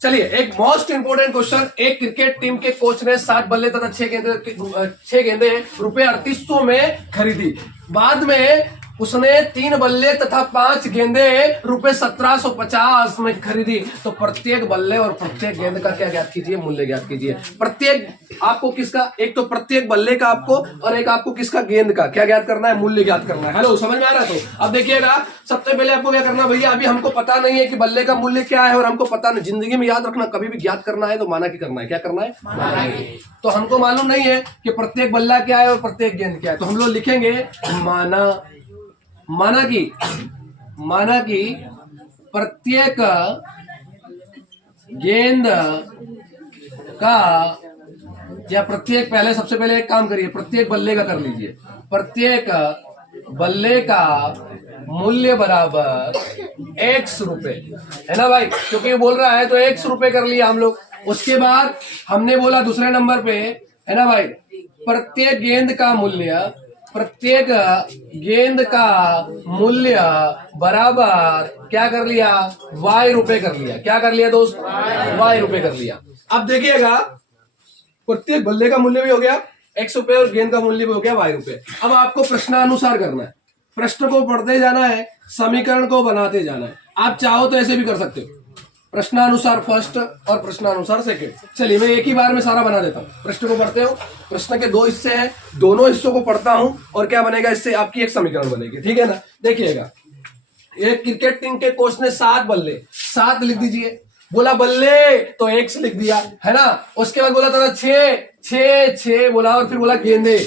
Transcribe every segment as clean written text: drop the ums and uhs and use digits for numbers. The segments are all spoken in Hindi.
चलिए, एक मोस्ट इंपोर्टेंट क्वेश्चन। एक क्रिकेट टीम के कोच ने 7 बल्ले तथा 6 गेंदे रुपए 3800 में खरीदी। बाद में उसने 3 बल्ले तथा 5 गेंदे रुपए 1750 में खरीदी। तो प्रत्येक बल्ले और प्रत्येक गेंद का क्या ज्ञात कीजिए, मूल्य ज्ञात कीजिए। प्रत्येक आपको किसका, एक तो प्रत्येक बल्ले का आपको, और एक आपको किसका, गेंद का क्या ज्ञात करना है, मूल्य ज्ञात करना है। हेलो, समझ में आ रहा है? तो अब देखिएगा, सबसे पहले आपको क्या करना है भैया, अभी हमको पता नहीं है कि बल्ले का मूल्य क्या है, और हमको पता नहीं, जिंदगी में याद रखना, कभी भी ज्ञात करना है तो माना कि करना है। क्या करना है? माना कि। तो हमको मालूम नहीं है कि प्रत्येक बल्ला क्या है और प्रत्येक गेंद क्या है, तो हम लोग लिखेंगे माना कि प्रत्येक गेंद का, या प्रत्येक, पहले सबसे पहले एक काम करिए, प्रत्येक बल्ले का कर लीजिए। प्रत्येक बल्ले का मूल्य बराबर x रुपए, है ना भाई? क्योंकि ये बोल रहा है तो x रुपए कर लिया हम लोग। उसके बाद हमने बोला दूसरे नंबर पे, है ना भाई, प्रत्येक गेंद का मूल्य, प्रत्येक गेंद का मूल्य बराबर क्या कर लिया, y रुपए कर लिया। क्या कर लिया दोस्त? y रुपए कर लिया। अब देखिएगा, प्रत्येक बल्ले का मूल्य भी हो गया x रुपए और गेंद का मूल्य भी हो गया y रुपए। अब आपको प्रश्नानुसार करना है, प्रश्न को पढ़ते जाना है, समीकरण को बनाते जाना है। आप चाहो तो ऐसे भी कर सकते हो, प्रश्नानुसार फर्स्ट और प्रश्नानुसार सेकंड। चलिए, मैं एक ही बार में सारा बना देता हूँ। प्रश्न को पढ़ते हो, प्रश्न के 2 हिस्से हैं, दोनों हिस्सों को पढ़ता हूं, और क्या बनेगा इससे, आपकी एक समीकरण बनेगी। ठीक है ना? देखिएगा, एक क्रिकेट टीम के कोच ने 7 बल्ले, 7 लिख दीजिए। बोला बल्ले तो x लिख दिया, है ना? उसके बाद बोला था 6 बोला, और फिर बोला गेंदे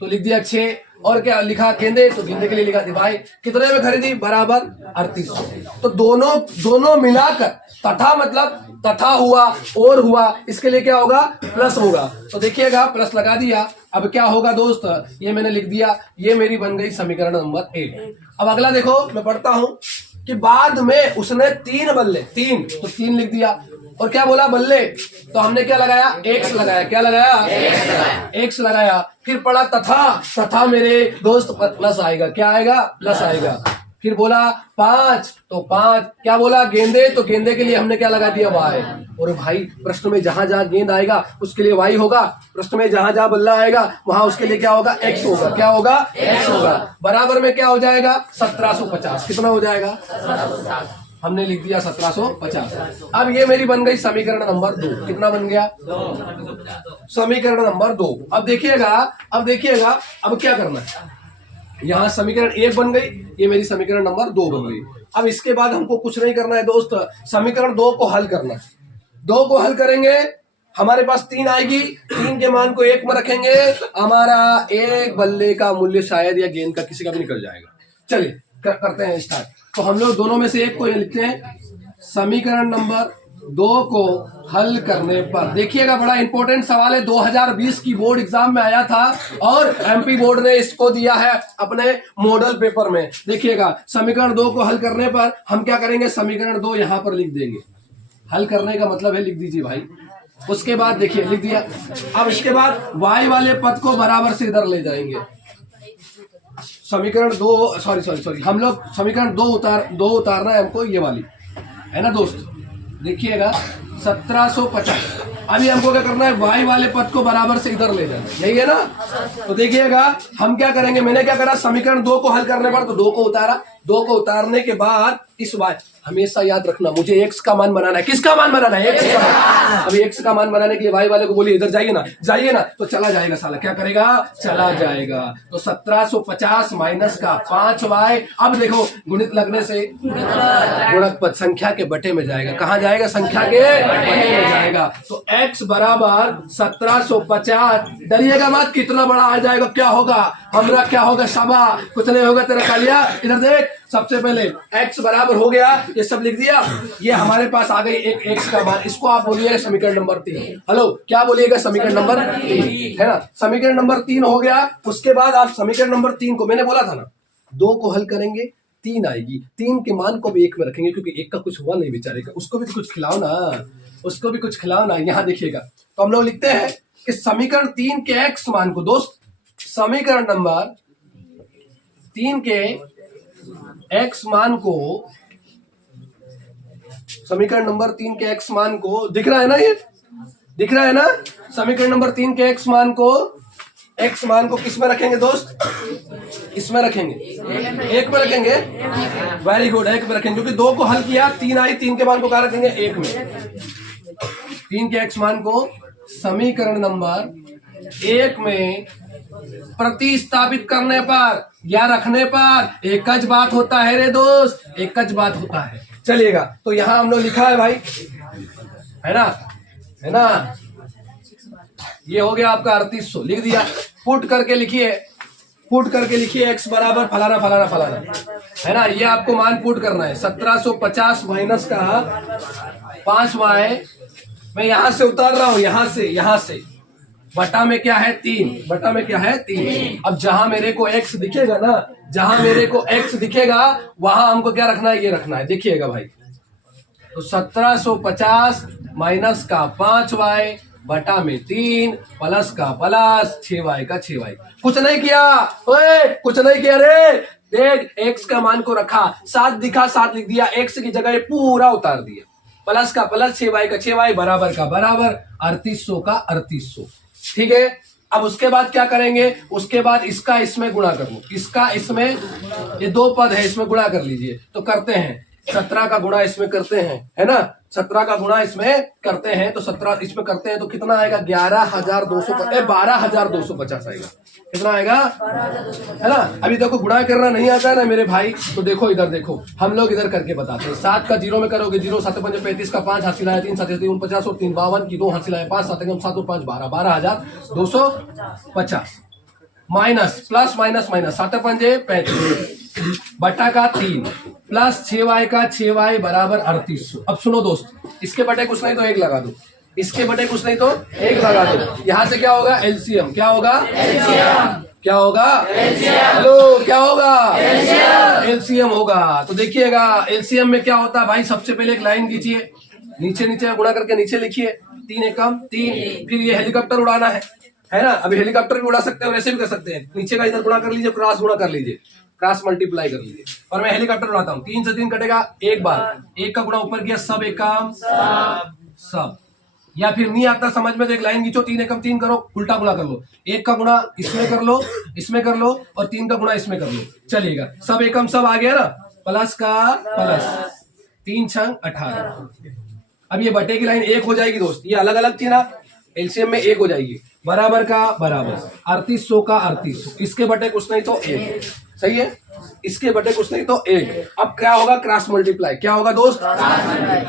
तो लिख दिया 6, और क्या लिखा, गेंदे, तो गेंदे के लिए लिखा भाई कितने में खरीदी, बराबर 3800। तो दोनों मिलाकर, तथा मतलब तथा हुआ और हुआ, इसके लिए क्या होगा, प्लस होगा। तो देखिएगा, प्लस लगा दिया। अब क्या होगा दोस्त, ये मैंने लिख दिया, ये मेरी बन गई समीकरण नंबर 1। अब अगला देखो, मैं पढ़ता हूं कि बाद में उसने 3 बल्ले, 3 तो 3 लिख दिया, और क्या बोला, बल्ले, तो हमने क्या लगाया, x लगाया। क्या लगाया? x लगाया। फिर पढ़ा तथा मेरे दोस्त प्लस आएगा। क्या आएगा? प्लस आएगा। फिर बोला 5 तो 5, क्या बोला, गेंदे, तो गेंदे के लिए हमने क्या लगा दिया, y। और भाई प्रश्न में जहां जहां गेंद आएगा उसके लिए y होगा, प्रश्न में जहां जहां बल्ला आएगा वहां उसके लिए क्या होगा, x होगा। क्या होगा? x होगा। बराबर में क्या हो जाएगा, 1750। कितना हो जाएगा? हमने लिख दिया 1750। अब ये मेरी बन गई समीकरण नंबर 2। कितना बन गया? समीकरण नंबर 2। अब देखिएगा, अब क्या करना है, यहाँ समीकरण 1 बन गई, ये मेरी समीकरण नंबर 2 बन गई। अब इसके बाद हमको कुछ नहीं करना है दोस्त, समीकरण 2 को हल करना है। 2 को हल करेंगे, हमारे पास 3 आएगी, 3 के मान को 1 में रखेंगे, हमारा एक बल्ले का मूल्य शायद, या गेंद का, किसी का भी निकल जाएगा। चलिए करते हैं स्टार्ट। तो हम लोग दोनों में से एक को लिखते हैं, समीकरण नंबर 2 को हल करने पर। देखिएगा, बड़ा इंपॉर्टेंट सवाल है, 2020 की बोर्ड एग्जाम में आया था, और एमपी बोर्ड ने इसको दिया है अपने मॉडल पेपर में। देखिएगा, समीकरण 2 को हल करने पर हम क्या करेंगे, समीकरण 2 यहां पर लिख देंगे। हल करने का मतलब है, लिख दीजिए भाई। उसके बाद देखिए, लिख दिया। अब इसके बाद y वाले पद को बराबर से इधर ले जाएंगे। समीकरण 2, सॉरी, हम लोग समीकरण 2 उतारना है हमको, ये वाली, है ना दोस्त? देखिएगा, 1750। अभी हमको क्या करना है, y वाले पद को बराबर से इधर ले जाना, यही है ना? तो देखिएगा, हम क्या करेंगे, मैंने क्या करा, समीकरण 2 को हल करने पर तो 2 को उतारा। 2 को उतारने के बाद इस y, हमेशा याद रखना, मुझे x का मान बनाना है। किसका मान बनाना है? x का मान। अभी x का मान बनाने के लिए y वाले को बोलिए इधर जाइए ना, तो चला जाएगा साला। क्या करेगा? चला जाएगा। तो 1750 माइनस का 5y। अब देखो, गुणित लगने से गुणक पद संख्या के बटे में जाएगा। कहां जाएगा? संख्या के बटे में जाएगा। तो x बराबर 1750। डरिएगा मत, कितना बड़ा आ जाएगा, क्या होगा, हमरा क्या होगा, सबा कुछ नहीं होगा तेरा कालिया। इधर देख, सबसे पहले x बराबर हो गया, ये सब लिख दिया। ये हमारे पास आ गई एक x का मान, इसको आप बोलिएगा समीकरण नंबर 3। हेलो, क्या बोलिएगा? समीकरण नंबर 3, है ना? समीकरण नंबर 3 हो गया। उसके बाद आप समीकरण नंबर 3 को, मैंने बोला था ना, 2 को हल करेंगे, 3 आएगी, 3 के मान को भी 1 में रखेंगे, क्योंकि 1 का कुछ हुआ नहीं बेचारे का, उसको भी कुछ खिलाओ ना, यहाँ देखिएगा। तो हम लोग लिखते हैं कि समीकरण 3 के x मान को, दोस्त, समीकरण नंबर 3 के x मान को समीकरण नंबर 3 के x मान को दिख रहा है ना, ये दिख रहा है ना। समीकरण नंबर 3 के x मान को किस में रखेंगे दोस्त? इसमें रखेंगे, एक में रखेंगे। वेरी गुड, एक में रखेंगे क्योंकि 2 को हल किया, 3 आई, 3 के मान को कहा रखेंगे? 1 में। 3 के x मान को समीकरण नंबर 1 में प्रतिस्थापित करने पर या रखने पर एक ज बात होता है रे दोस्त, एक ज बात होता है। चलिएगा, तो यहां हम लोग लिखा है भाई, है ना, है ना। ये हो गया आपका 3800, लिख दिया। पुट करके लिखिए, पुट करके लिखिए x बराबर फलाना फलाना फलाना, है ना। ये आपको मान पुट करना है। 1750 माइनस का 5y, मैं यहां से उतार रहा हूं, यहां से बटा में क्या है? 3, बटा में क्या है? 3। अब जहां मेरे को x दिखेगा ना, जहां मेरे को x दिखेगा वहां हमको क्या रखना है? ये रखना है। देखिएगा भाई, तो 1750 माइनस का 5y बटा में 3 प्लस का प्लस 6y का 6y। कुछ नहीं किया ओए, कुछ नहीं किया रे। देख, x का मान को रखा, 7 दिखा, 7 लिख दिया, x की जगह पूरा उतार दिया, प्लस का प्लस 6y का 6y बराबर का बराबर 3800 का 3800। ठीक है। अब उसके बाद क्या करेंगे? उसके बाद इसका इसमें गुणा कर लो, इसका इसमें, ये 2 पद है, इसमें गुणा कर लीजिए। तो करते हैं 17 का गुणा इसमें करते हैं, है ना। 17 का गुणा इसमें करते हैं तो 17 इसमें करते हैं तो कितना आएगा? 12,250 आएगा। कितना आएगा? है ना। अभी देखो गुणा करना नहीं आता है ना मेरे भाई, तो देखो इधर देखो, हम लोग इधर करके बताते हैं। 7 का 0 में करोगे 0, 7 5 35 का 5 हासिल आया, 3 7 49 और 3 52 की 2 हासिल आया, 5 7 7 और 5 12, 12,250 माइनस प्लस माइनस माइनस 7 5 35 बटा का 3 प्लस 6y का 6y बराबर 3800। अब सुनो दोस्त, इसके बटे कुछ नहीं तो 1 लगा दो, इसके बटे कुछ नहीं तो 1 लगा दो। यहां से क्या होगा? एलसीएम। क्या होगा? क्या होगा? हेलो, क्या होगा? एलसीएम होगा। तो देखिएगा एलसीएम में क्या होता है भाई, सबसे पहले एक लाइन खींचिए, नीचे नीचे गुणा करके नीचे लिखिए, 3 एकम 3। फिर ये हेलीकॉप्टर उड़ाना है ना। अभी हेलीकॉप्टर भी उड़ा सकते हैं और ऐसे भी कर सकते हैं। नीचे का इधर गुणा कर लीजिए, क्रॉस गुणा कर लीजिए, क्रॉस मल्टीप्लाई कर लीजिए। और मैं हेलीकॉप्टर उड़ाता हूँ, 3 से 3 कटेगा एक बार, 1 का गुणा ऊपर किया, सब एकम सब। या फिर नहीं आता समझ में तो एक लाइन खींचो, 3 एकम 3 करो, उल्टा गुणा कर लो, 1 का गुणा इसमें कर लो, इसमें कर लो, और 3 का गुणा इसमें कर लो। चलिएगा, सब एकम सब आ गया ना, प्लस का प्लस, 3 छंग 18। अब ये बटे की लाइन 1 हो जाएगी दोस्त, ये अलग अलग थी ना, एलसीएम में 1 हो जाएगी, बराबर का बराबर 3800 का 3800, इसके बटे कुछ नहीं तो 1। सही है, इसके बटे कुछ नहीं तो 1। अब क्या होगा? Cross multiply. क्या होगा दोस्त?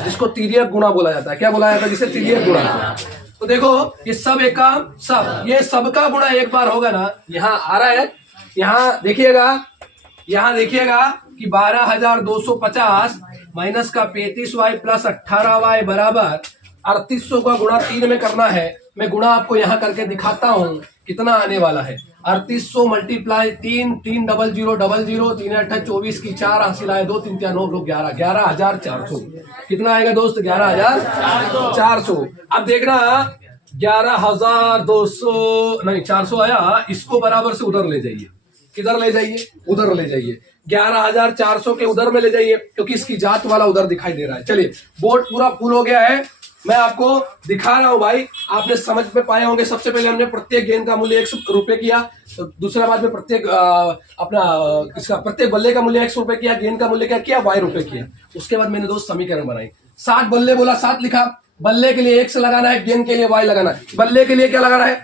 जिसको तिर्यक गुणा बोला जाता है। क्या बोला जाता है? जिसे तिर्यक गुणा। तो देखो ये सब एक काम सब, ये सबका गुणा एक बार होगा ना, यहाँ आ रहा है, यहाँ देखिएगा कि 12,250 माइनस का 35y प्लस 18y बराबर 3800 का गुणा 3 में करना है। मैं गुणा आपको यहाँ करके दिखाता हूँ कितना आने वाला है। 3800 मल्टीप्लाई 3, 3 0 0 0 0, 3 8 24 की 4 हासिल आए, 2 3 3 9 लोग 11, 11,400। कितना आएगा दोस्त? 11,400। अब देखना 11,200 नहीं 400 आया, इसको बराबर से उधर ले जाइए। किधर ले जाइए? उधर ले जाइए। 11,400 के उधर में ले जाइए, क्योंकि इसकी जात वाला उधर दिखाई दे रहा है। चलिए, बोर्ड पूरा फुल हो गया है, मैं आपको दिखा रहा हूं भाई, आपने समझ में पाए होंगे। सबसे पहले हमने प्रत्येक गेंद का मूल्य 1 रुपए किया, तो दूसरा बात में प्रत्येक प्रत्येक बल्ले का मूल्य 100 रुपए किया, गेंद का मूल्य क्या किया? y रुपए किया। उसके बाद मैंने दोस्त समीकरण बनाई, 7 बल्ले बोला, 7 लिखा, बल्ले के लिए x लगाना है, गेंद के लिए y लगाना है। बल्ले के लिए क्या लगाना है?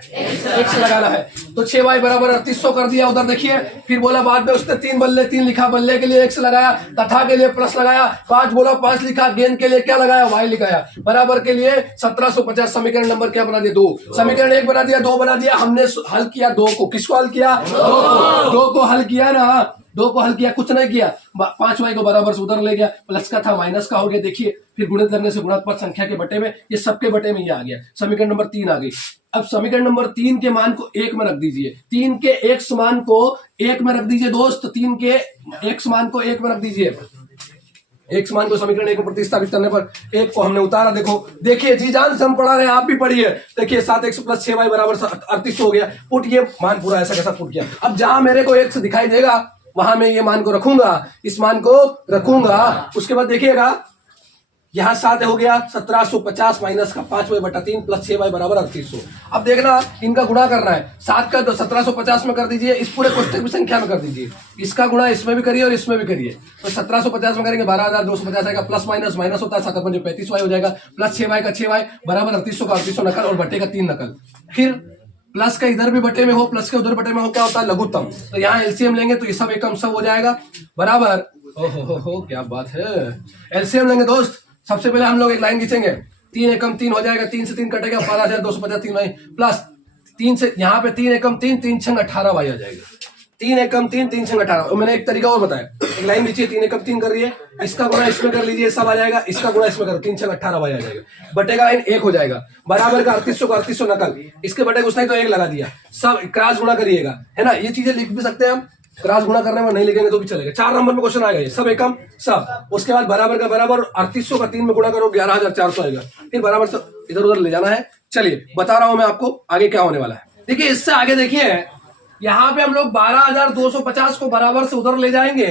x लगाना है, तो 6y बराबर 3800 कर दिया। उधर देखिए, फिर बोला बाद में उसने 3 बल्ले 3 लिखा, बल्ले के लिए x लगाया, तथा के लिए प्लस लगाया, 5 बोला 5 लिखा, गेंद के लिए क्या लगाया? y लिखाया। बराबर के लिए 1750, समीकरण नंबर क्या बना दिया? 2। समीकरण 1 बना दिया, 2 बना दिया। हमने हल किया 2 को, किसको हल किया? 2 को हल किया ना, 2 को हल किया, कुछ नहीं किया। 5y को बराबर से उधर ले गया, प्लस का था माइनस का हो गया। देखिए, फिर गुणित करने से गुणात्मक संख्या के बटे में, ये सबके बटे में ये आ गया। समीकरण नंबर 3 आ गई। अब समीकरण नंबर 3 के मान को 1 में रख दीजिए, 3 के x मान को 1 में रख दीजिए दोस्त, 3 के x मान को 1 में रख दीजिए। x मान को समीकरण 1 में प्रतिस्थापित करने पर 1 को हमने उतारा। देखिए जी जान से हम पढ़ा रहे हैं, आप भी पढ़िए। देखिए 7x प्लस 6y बराबर 3800 हो गया। पुट ये मान पूरा ऐसा कैसा पुट किया। अब जहां मेरे को x दिखाई देगा वहां मैं ये मान को रखूंगा, इस मान को रखूंगा। उसके बाद देखिएगा यहाँ 7 हो गया 1750 माइनस का 5/3 प्लस 6y बराबर 3800। अब देखना इनका गुणा करना है, 7 का 1750 में कर दीजिए, इस पूरे कोष्टक की संख्या में कर दीजिए, इसका गुणा इसमें भी करिए और इसमें भी करिए। तो 1750 में करेंगे 12250 आएगा, प्लस माइनस माइनस होता है 7 5 35y हो जाएगा, प्लस 6y का 6y बराबर 3800 का 3800 नकल और बटे का 3 नकल। फिर प्लस का इधर भी बटे में हो, प्लस के उधर बटे में हो, क्या होता है लघुत्तम। तो यहाँ एलसीएम लेंगे तो ये सब एकम सब हो जाएगा बराबर। ओहो क्या बात है, एलसीएम लेंगे दोस्त। सबसे पहले हम लोग एक लाइन खींचेंगे, 3 एकम 3 हो जाएगा, 3 से 3 कटेगा 12250 3y प्लस 3 से यहाँ पे 3 एकम 3 3 छंग 18y आ जाएगा। 3 एकम 3 3 छंग 18। मैंने एक तरीका और बताया, एक लाइन नीचे 3 एकम 3 कर रही है, इसका गुणा इसमें कर लीजिए, सब आ जाएगा, इसका गुणा इसमें करो 3 छंग 18y आ जाएगा, बटे का लाइन 1 हो जाएगा बराबर का 3800 का 3800 नकल, इसके बटे कुछ नहीं तो 1 लगा दिया, सब क्रॉस गुणा करिएगा, है ना। ये चीजें लिख भी सकते हैं हम, क्रॉस गुणा करने में नहीं लिखेंगे तो भी चलेगा। 4 नंबर में क्वेश्चन आएगा ये, सब एकम सब। उसके बाद बराबर का बराबर 3800 का 3 में गुणा करो 11400 आएगा, फिर बराबर से इधर उधर ले जाना है। चलिए बता रहा हूं मैं आपको आगे क्या होने वाला है। देखिए इससे आगे देखिए, यहाँ पे हम लोग 12250 को बराबर से उधर ले जाएंगे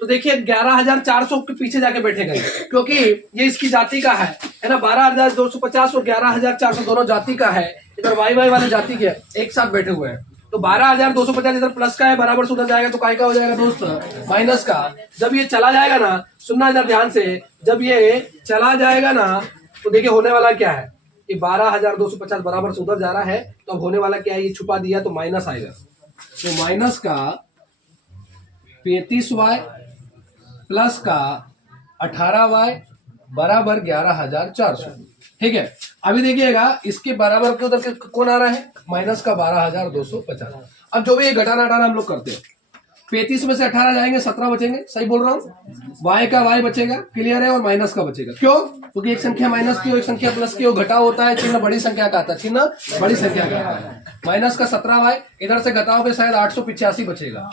तो देखिए 11400 के पीछे जाके बैठेगा, क्योंकि ये इसकी जाति का है ना। 12250 और 11400 दोनों जाति का है, इधर वाई वाई वाले जाति के एक साथ बैठे हुए हैं। तो 12250 इधर प्लस का है, बराबर से उधर जाएगा तो काय का हो जाएगा दोस्त, माइनस का। जब ये चला जाएगा ना, सुनना इधर ध्यान से, जब ये चला जाएगा ना तो देखिए होने वाला क्या है, ये 12250 बराबर से उधर जा रहा है, तो अब होने वाला क्या है, ये छुपा दिया तो माइनस आएगा, तो माइनस का 35y प्लस का 18y बराबर 11400। ठीक है, अभी देखिएगा इसके बराबर के उधर कौन आ रहा है, माइनस का 12250। अब जो भी ये घटाना हटाना हम लोग करते हैं, 35 में से 18 जाएंगे 17 बचेंगे, सही बोल रहा हूँ। y का y बचेगा, क्लियर है, और माइनस का बचेगा। क्यों? क्योंकि एक संख्या माइनस की हो, एक संख्या प्लस की हो, घटाव होता है, चिन्ह बड़ी संख्या का आता है, चिन्ह बड़ी संख्या का आता है। माइनस का 17y इधर से घटाओगे शायद 885 बचेगा,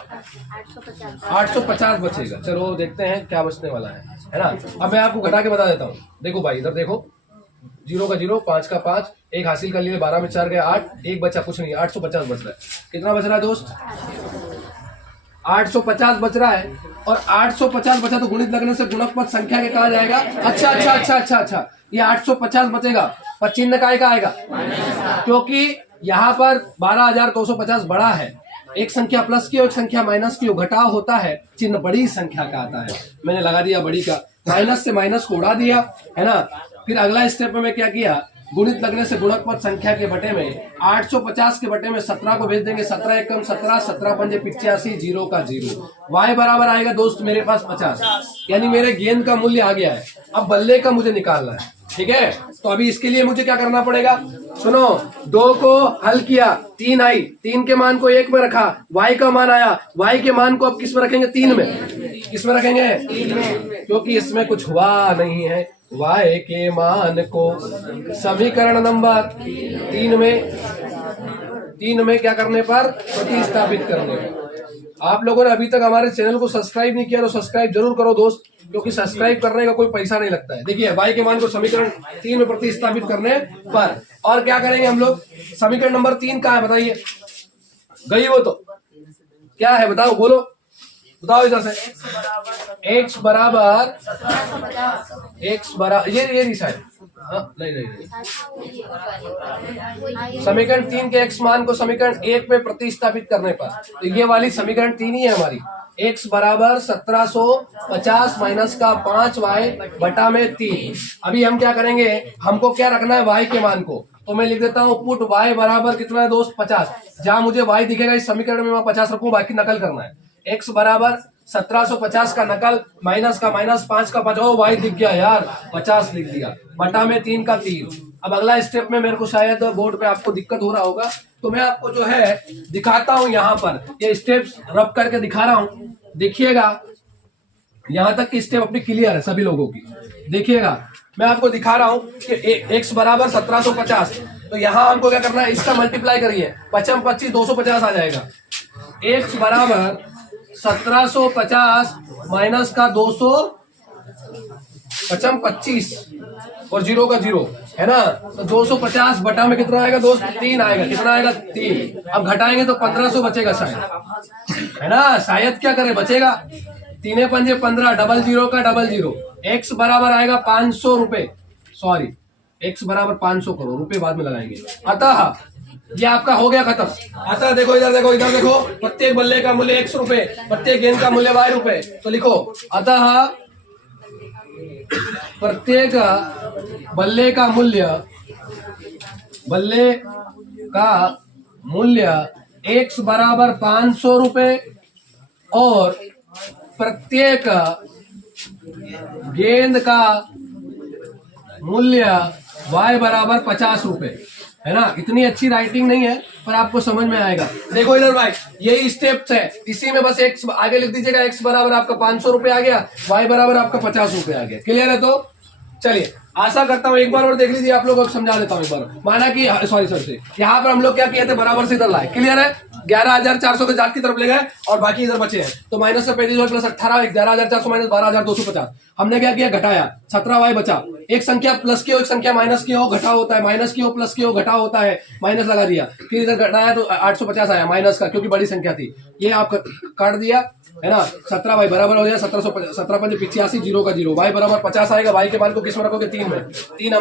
850 बचेगा। चलो देखते हैं क्या बचने वाला है ना। अब मैं आपको घटा के बता देता हूँ। देखो भाई इधर देखो, 0 का 0, 5 का 5, एक हासिल कर लिए, 12 में 4 गए 8, एक बचा कुछ नहीं, 850 बच रहा है। कितना बच रहा है दोस्त? 850 बच रहा है, और 850 बचा तो गुणित लगने से गुणक पद संख्या के कहा जाएगा। अच्छा, ये 850 बचेगा, पर चिन्ह काय का आएगा, क्योंकि यहाँ पर 12250 बड़ा है, एक संख्या प्लस की हो, एक संख्या माइनस की हो, घटाव होता है, चिन्ह बड़ी संख्या का आता है। मैंने लगा दिया बड़ी का, माइनस से माइनस को उड़ा दिया, है ना। फिर अगला स्टेप में मैं क्या किया, गुणित लगने से गुणक पद संख्या के बटे में 850 के बटे में 17 को भेज देंगे, 17 एकम 17, 17 पंजे 85, 0 का 0। y बराबर आएगा दोस्त मेरे पास 50, यानी मेरे गेंद का मूल्य आ गया है। अब बल्ले का मुझे निकालना है, ठीक है। तो अभी इसके लिए मुझे क्या करना पड़ेगा, सुनो, 2 को हल किया, 3 आई, 3 के मान को 1 में रखा, y का मान आया, y के मान को अब किस में रखेंगे, 3 में। किस में रखेंगे? 3 में, क्योंकि इसमें कुछ हुआ नहीं है। y के मान को समीकरण नंबर 3 में क्या करने पर, प्रतिस्थापित करने पर। आप लोगों ने अभी तक हमारे चैनल को सब्सक्राइब नहीं किया तो सब्सक्राइब जरूर करो दोस्त, क्योंकि सब्सक्राइब करने का कोई पैसा नहीं लगता है। देखिए y के मान को समीकरण 3 में प्रतिस्थापित करने पर, और क्या करेंगे हम लोग, समीकरण नंबर 3 कहाँ है बताइए, गई वो तो क्या है बताओ, बोलो बताओ इधर से। x बराबर ये नहीं शायद, हाँ नहीं, समीकरण 3 के x मान को समीकरण 1 में प्रतिस्थापित करने पर, तो ये वाली समीकरण 3 ही है हमारी। x बराबर 1750 माइनस का 5y बटा में 3। अभी हम क्या करेंगे, हमको क्या रखना है, y के मान को, तो मैं लिख देता हूँ पुट y बराबर कितना है दोस्त, 50। जहां मुझे y दिखेगा इस समीकरण में मैं 50 रखूँ, बाकी नकल करना है। x बराबर 1750 का नकल, माइनस का माइनस, 5 का 5, y दिख गया यार, 50 लिख दिया, बटा में 3 का 3। अब अगला स्टेप में मेरे को शायद बोर्ड पे आपको दिक्कत हो रहा होगा, तो मैं आपको जो है दिखाता हूं, यहाँ पर ये स्टेप्स रब करके दिखा रहा हूं, देखिएगा। यहाँ तक की स्टेप अपनी क्लियर है सभी लोगों की, देखिएगा। मैं आपको दिखा रहा हूं कि x बराबर 1750, तो यहाँ हमको क्या करना है, इसका मल्टीप्लाई करिए, 55 25 250 आ जाएगा। x बराबर 1750 माइनस का 200, 25 और 0 का 0, है ना। तो 250 बटा में कितना आएगा दोस्त, 3 आएगा। कितना आएगा, 3। अब घटाएंगे तो 1500 बचेगा शायद, है ना। शायद क्या करें, बचेगा तीने पंजे 15, डबल जीरो का डबल जीरो, x बराबर आएगा 500 रुपए, सॉरी x बराबर 500 करो, रुपए बाद में लगाएंगे। अतः ये आपका हो गया खत्म। अतः देखो इधर देखो, इधर देखो, प्रत्येक बल्ले का मूल्य x रुपए, प्रत्येक गेंद का मूल्य y रुपए। तो लिखो अतः प्रत्येक बल्ले का मूल्य x बराबर 500 रुपए और प्रत्येक गेंद का मूल्य y बराबर 50 रुपए, है ना। इतनी अच्छी राइटिंग नहीं है पर आपको समझ में आएगा। देखो इधर भाई, यही स्टेप्स है, इसी में बस x आगे लिख दीजिएगा। x बराबर आपका 500 रुपए आ गया, y बराबर आपका 50 रुपए आ गया। क्लियर है? तो चलिए आशा करता हूं एक बार और देख लीजिए आप लोग। अब समझा देता हूं एक बार। माना कि सॉरी यहाँ पर हम लोग क्या किए थे, बराबर से इधर लाए। क्लियर है? 11,400 के जात की तरफ ले गए और बाकी इधर बचे हैं। तो माइनस से 35 प्लस 18, 11,400 माइनस 12,250। हमने क्या किया, घटाया, 17y बचा। एक संख्या प्लस की हो, एक संख्या माइनस की हो, घटा होता है। माइनस की हो प्लस की हो, घटा होता है। माइनस लगा दिया, फिर इधर घटाया तो 850 आया माइनस का, क्योंकि बड़ी संख्या थी। ये आप काट दिया, है ना। 17y बराबर हो गया 1750, 17 पंजे 85, जीरो का जीरो। y बराबर 50 आएगा। y के मान को किस में रखोगे, 3 में। तीन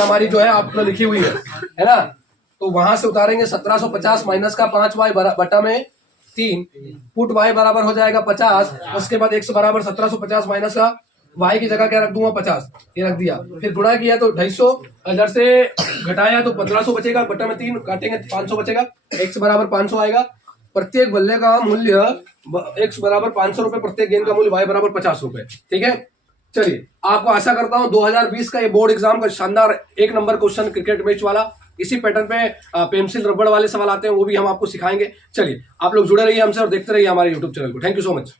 हमारी जो है आपने लिखी हुई है ना। तो वहां से उतारेंगे 1750 माइनस का 5y बटा में 3, पुट y बराबर हो जाएगा 50। उसके बाद x बराबर 1750 माइनस का y की जगह क्या रख दूंगा, 50, ये रख दिया। फिर गुणा किया तो 250, इधर से घटाया तो 1500 बचेगा, बटा में 3 काटेंगे 500 बचेगा। x बराबर 500 आएगा। प्रत्येक बल्ले का मूल्य x बराबर 500 रुपए, प्रत्येक गेंद का मूल्य y बराबर 50 रुपए। ठीक है, चलिए आपको आशा करता हूं 2020 का ये बोर्ड एग्जाम का शानदार 1 नंबर क्वेश्चन क्रिकेट मैच वाला, इसी पैटर्न पे पेंसिल रबड़ वाले सवाल आते हैं, वो भी हम आपको सिखाएंगे। चलिए आप लोग जुड़े रहिए हमसे और देखते रहिए हमारे यूट्यूब चैनल को। Thank you so much.